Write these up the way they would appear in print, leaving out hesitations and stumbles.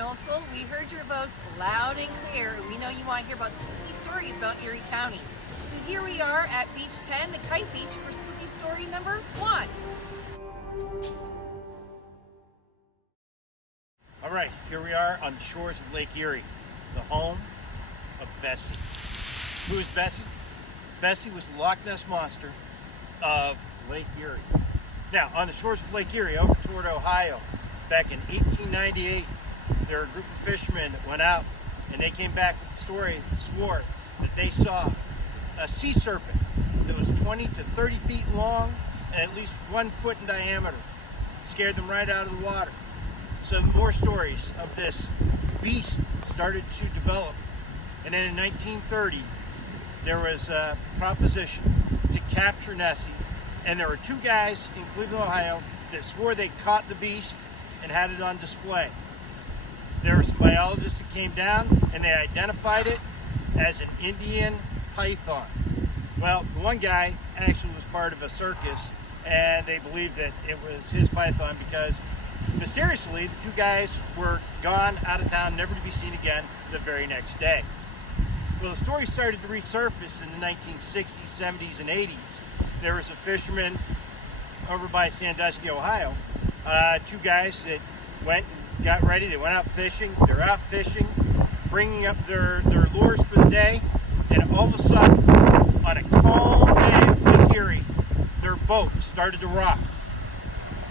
Middle School. We heard your votes loud and clear. We know you want to hear about spooky stories about Erie County. So here we are at Beach 10, the Kite Beach, for spooky story number 1. All right, here we are on the shores of Lake Erie, the home of Bessie. Who is Bessie? Bessie was the Loch Ness Monster of Lake Erie. Now, on the shores of Lake Erie, over toward Ohio, back in 1898, there were a group of fishermen that went out, and they came back with the story and swore that they saw a sea serpent that was 20 to 30 feet long and at least 1 foot in diameter. Scared them right out of the water. So more stories of this beast started to develop. And then in 1930, there was a proposition to capture Nessie. And there were 2 guys in Cleveland, Ohio, that swore they caught the beast and had it on display. There were some biologists that came down and they identified it as an Indian python. Well, the one guy actually was part of a circus, and they believed that it was his python because mysteriously the 2 guys were gone out of town, never to be seen again the very next day. Well, the story started to resurface in the 1960s, 70s, and 80s. There was a fisherman over by Sandusky, Ohio. 2 guys that went and got ready. They went out fishing. They're out fishing, bringing up their lures for the day, and all of a sudden, on a calm day of Lake Erie, their boat started to rock.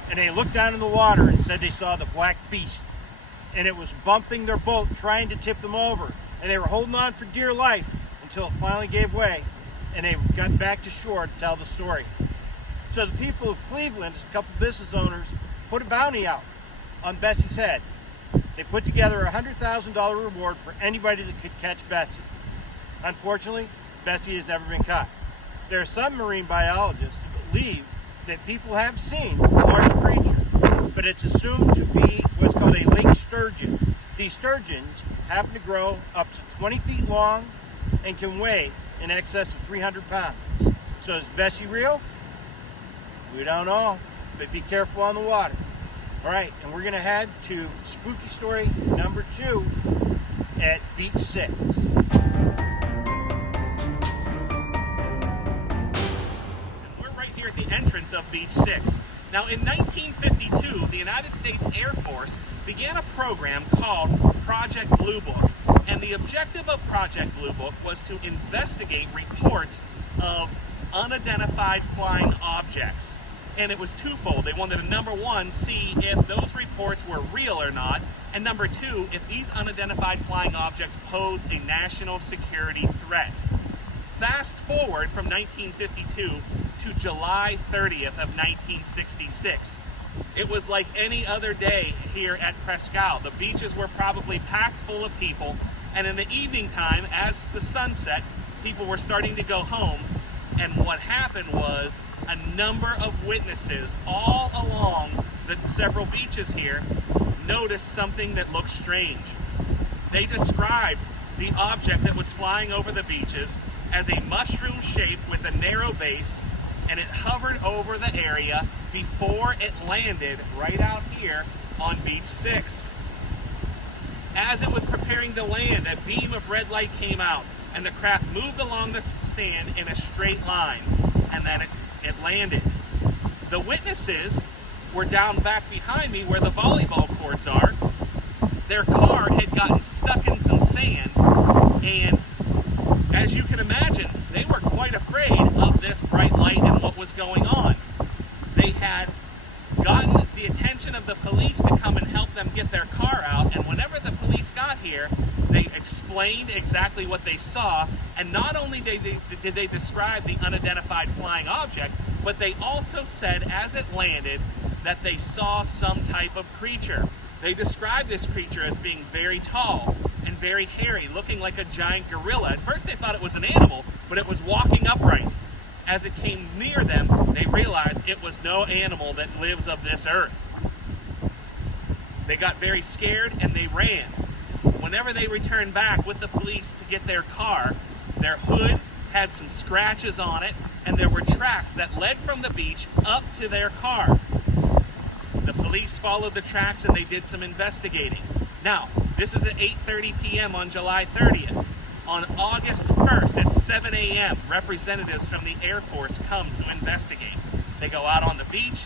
And they looked down in the water and said they saw the black beast. And it was bumping their boat, trying to tip them over. And they were holding on for dear life until it finally gave way, and they got back to shore to tell the story. So the people of Cleveland, a couple business owners, put a bounty out on Bessie's head. They put together a $100,000 reward for anybody that could catch Bessie. Unfortunately, Bessie has never been caught. There are some marine biologists who believe that people have seen a large creature, but it's assumed to be what's called a lake sturgeon. These sturgeons happen to grow up to 20 feet long and can weigh in excess of 300 pounds. So is Bessie real? We don't know, but be careful on the water. All right, and we're going to head to spooky story number 2 at Beach 6. At the entrance of Beach 6. Now, in 1952, the United States Air Force began a program called Project Blue Book, and the objective of Project Blue Book was to investigate reports of unidentified flying objects. And it was twofold. They wanted to, number 1, see if those reports were real or not, and number 2, if these unidentified flying objects posed a national security threat. Fast forward from 1952 to July 30th of 1966. It was like any other day here at Prescal. The beaches were probably packed full of people, and in the evening time, as the sun set, people were starting to go home, and what happened was a number of witnesses all along the several beaches here noticed something that looked strange. They described the object that was flying over the beaches as a mushroom shape with a narrow base, and it hovered over the area before it landed right out here on Beach 6. As it was preparing to land, a beam of red light came out, and the craft moved along the sand in a straight line, and then it landed. The witnesses were down back behind me where the volleyball courts are. Their car had gotten stuck in some sand, and as you can imagine, they were quite afraid of this bright light and what was going on. They had gotten the attention of the police to come and help them get their car out, and whenever the police got here, they explained exactly what they saw, and not only did they describe the unidentified flying object, but they also said as it landed that they saw some type of creature. They described this creature as being very tall and very hairy, looking like a giant gorilla. At first they thought it was an animal, but it was walking upright. As it came near them, they realized it was no animal that lives of this earth. They got very scared and they ran. Whenever they returned back with the police to get their car, their hood had some scratches on it, and there were tracks that led from the beach up to their car. The police followed the tracks and they did some investigating. Now, this is at 8:30 p.m. on July 30th. On August 1st at 7 a.m., representatives from the Air Force come to investigate. They go out on the beach.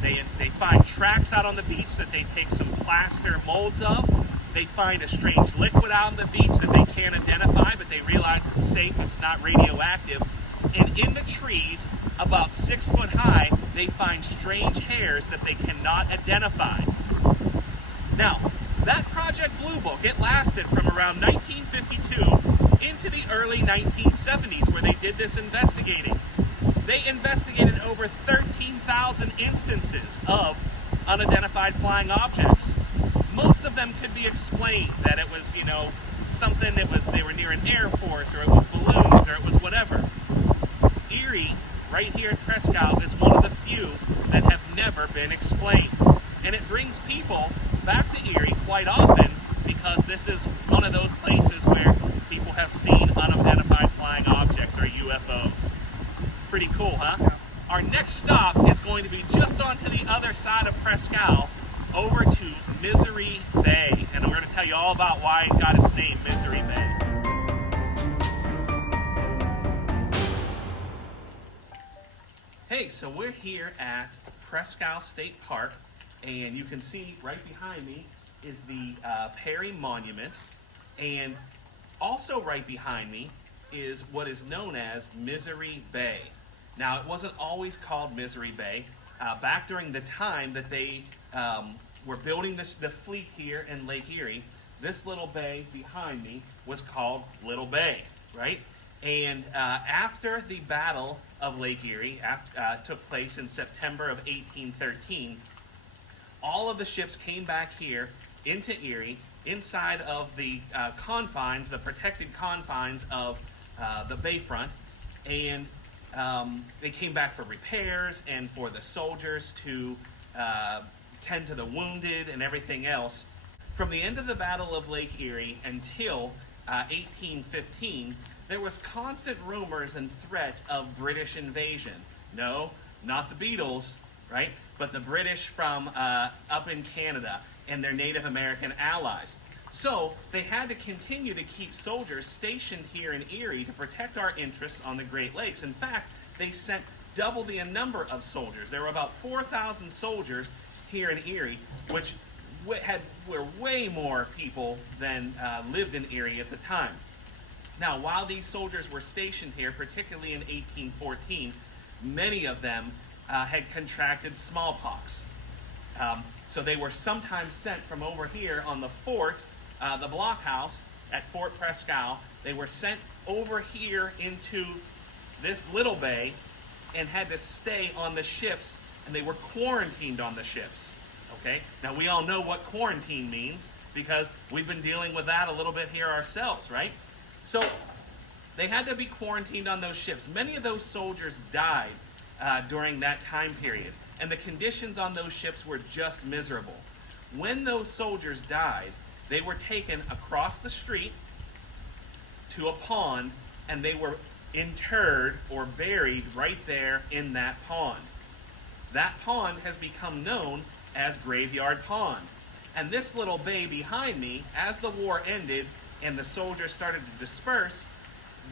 They find tracks out on the beach that they take some plaster molds of. They find a strange liquid out on the beach that they can't identify, but they realize it's safe, it's not radioactive. And in the trees, about 6 foot high, they find strange hairs that they cannot identify. Now, that Project Blue Book, it lasted from around 1952 into the early 1970s where they did this investigating. They investigated over 13,000 instances of unidentified flying objects. Most of them could be explained that it was, something that they were near an Air Force, or it was balloons, or it was whatever. Erie, right here at Prescott, is one of the few that have never been explained. And it brings people back to Erie quite often because this is one of those places where people have seen unidentified flying objects, or UFOs. Pretty cool, huh? Our next stop is going to be just onto the other side of Prescott, over to Misery Bay, and we're going to tell you all about why it got its name, Misery Bay. Hey, so we're here at Prescott State Park, and you can see right behind me is the Perry Monument, and also right behind me is what is known as Misery Bay. Now, it wasn't always called Misery Bay. Back during the time that they were building the fleet here in Lake Erie, this little bay behind me was called Little Bay, right? And after the Battle of Lake Erie took place in September of 1813, all of the ships came back here into Erie, inside of the confines, the protected confines of the bayfront, and they came back for repairs and for the soldiers to tend to the wounded and everything else. From the end of the Battle of Lake Erie until 1815, there was constant rumors and threat of British invasion. No, not the Beatles, right? But the British from up in Canada and their Native American allies. So they had to continue to keep soldiers stationed here in Erie to protect our interests on the Great Lakes. In fact, they sent double the number of soldiers. There were about 4,000 soldiers here in Erie, which were way more people than lived in Erie at the time. Now, while these soldiers were stationed here, particularly in 1814, many of them had contracted smallpox. So they were sometimes sent from over here on the fort, the blockhouse at Fort Prescott. They were sent over here into this little bay and had to stay on the ships, and they were quarantined on the ships. Okay? Now, we all know what quarantine means because we've been dealing with that a little bit here ourselves, right? So they had to be quarantined on those ships. Many of those soldiers died during that time period, and the conditions on those ships were just miserable. When those soldiers died, they were taken across the street to a pond, and they were interred or buried right there in that pond. That pond has become known as Graveyard Pond. And this little bay behind me, as the war ended and the soldiers started to disperse,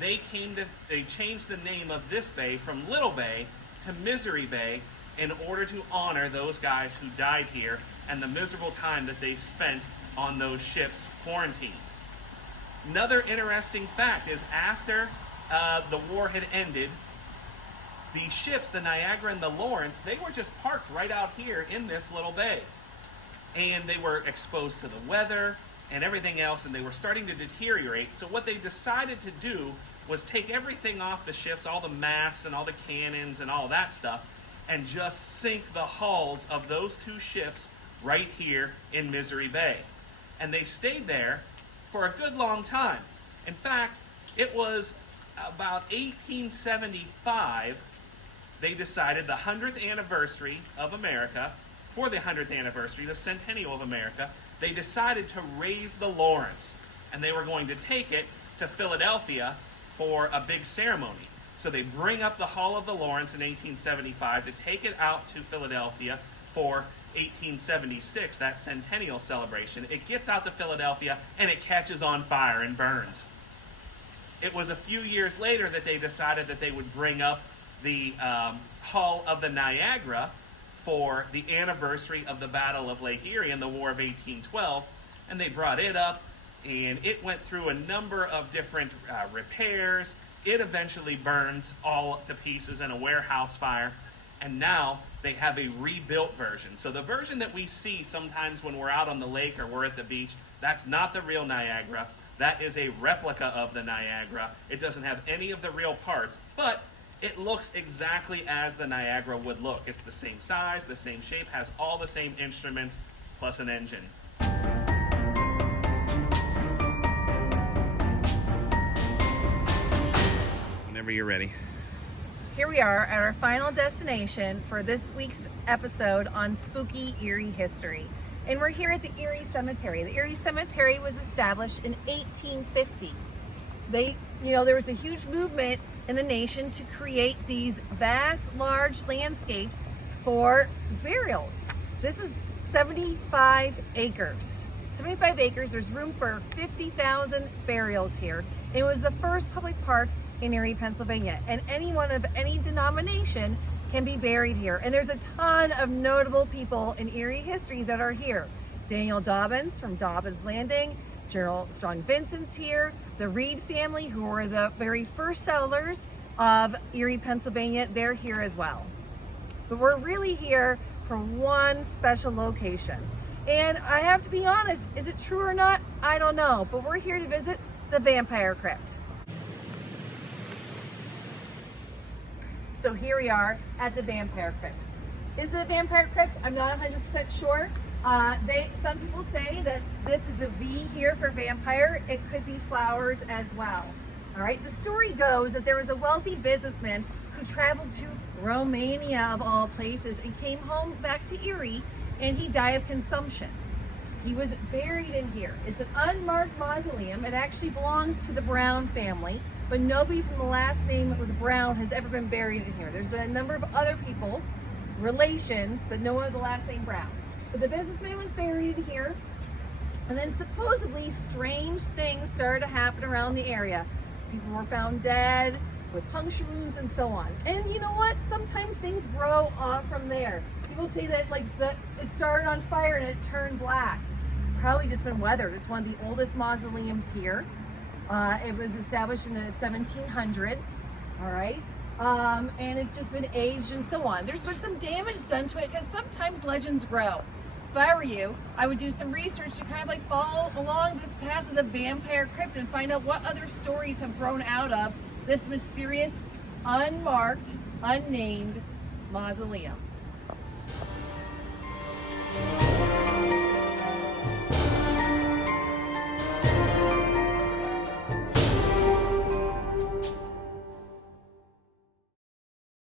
they changed the name of this bay from Little Bay to Misery Bay in order to honor those guys who died here and the miserable time that they spent on those ships quarantined. Another interesting fact is after the war had ended, the ships, the Niagara and the Lawrence, they were just parked right out here in this little bay. And they were exposed to the weather and everything else, and they were starting to deteriorate. So what they decided to do was take everything off the ships, all the masts and all the cannons and all that stuff, and just sink the hulls of those two ships right here in Misery Bay. And they stayed there for a good long time. In fact, it was about 1875 they decided the 100th anniversary of America, for the 100th anniversary, the centennial of America, they decided to raise the Lawrence. And they were going to take it to Philadelphia for a big ceremony. So they bring up the hull of the Lawrence in 1875 to take it out to Philadelphia for 1876, that centennial celebration. It gets out to Philadelphia and it catches on fire and burns. It was a few years later that they decided that they would bring up the hull of the Niagara for the anniversary of the Battle of Lake Erie in the War of 1812, and they brought it up, and it went through a number of different repairs. It eventually burns all to pieces in a warehouse fire, and now they have a rebuilt version. So the version that we see sometimes when we're out on the lake or we're at the beach, that's not the real Niagara. That is a replica of the Niagara. It doesn't have any of the real parts, but it looks exactly as the Niagara would look. It's the same size, the same shape, has all the same instruments, plus an engine. Whenever you're ready. Here we are at our final destination for this week's episode on spooky Erie history. And we're here at the Erie Cemetery. The Erie Cemetery was established in 1850. There was a huge movement in the nation to create these vast, large landscapes for burials. This is 75 acres. 75 acres, there's room for 50,000 burials here. It was the first public park in Erie, Pennsylvania, and anyone of any denomination can be buried here. And there's a ton of notable people in Erie history that are here. Daniel Dobbins from Dobbins Landing, Gerald Strong Vincent's here, the Reed family, who were the very first settlers of Erie, Pennsylvania, they're here as well. But we're really here for one special location. And I have to be honest, is it true or not? I don't know, but we're here to visit the Vampire Crypt. So here we are at the Vampire Crypt. Is it a Vampire Crypt? I'm not 100% sure. Some people say that this is a V here for vampire. It could be flowers as well. All right, the story goes that there was a wealthy businessman who traveled to Romania, of all places, and came home back to Erie, and he died of consumption. He was buried in here. It's an unmarked mausoleum. It actually belongs to the Brown family, but nobody from the last name with Brown has ever been buried in here. There's been a number of other people, relations, but no one with the last name Brown. But the businessman was buried in here, and then supposedly strange things started to happen around the area. People were found dead with puncture wounds and so on. And you know what? Sometimes things grow on from there. People say that it started on fire and it turned black. It's probably just been weathered. It's one of the oldest mausoleums here. It was established in the 1700s, all right? And it's just been aged and so on. There's been some damage done to it because sometimes legends grow. If I were you, I would do some research to kind of follow along this path of the Vampire Crypt and find out what other stories have grown out of this mysterious, unmarked, unnamed mausoleum.